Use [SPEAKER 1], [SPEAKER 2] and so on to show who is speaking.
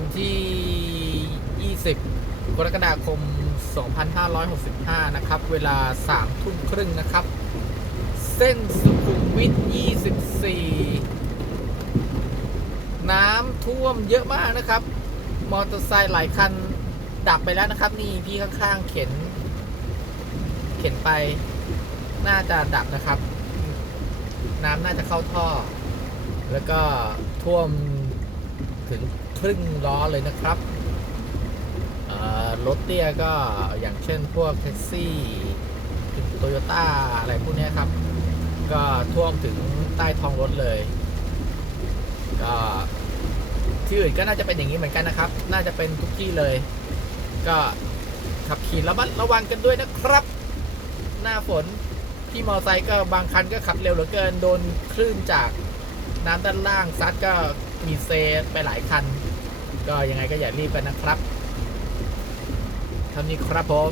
[SPEAKER 1] วันที่ 20 กรกฎาคม 2565 นะครับ เวลา 3 ทุ่มครึ่งนะครับ เส้นสุขุมวิท 24 น้ำท่วมเยอะมากนะครับ มอเตอร์ไซค์หลายคัน ดับไปแล้วนะครับ นี่พี่ข้างๆ เข็น เข็นไป น่าจะดับนะครับ น้ำน่าจะเข้าท่อ แล้วก็ท่วม ถึงครึ่งล้อเลยนะครับรถเตี้ยก็อย่างเช่นพวกแท็กซี่โตโยต้าอะไรพวกนี้ครับ ก็ท่วมถึงใต้ท้องรถเลยก็ที่อื่นก็น่าจะเป็นอย่างนี้เหมือนกันนะครับ น่าจะเป็นทุกที่เลย ก็ขับขี่ระมัดระวังกันด้วยนะครับ หน้าฝนที่มอไซค์ก็บางคันก็ขับเร็วเหลือเกินโดนคลื่นจากน้ำด้านล่างซัดก็ มีเซไปหลายคัน ก็ยังไงก็อย่ารีบกันนะครับเท่านี้ครับผม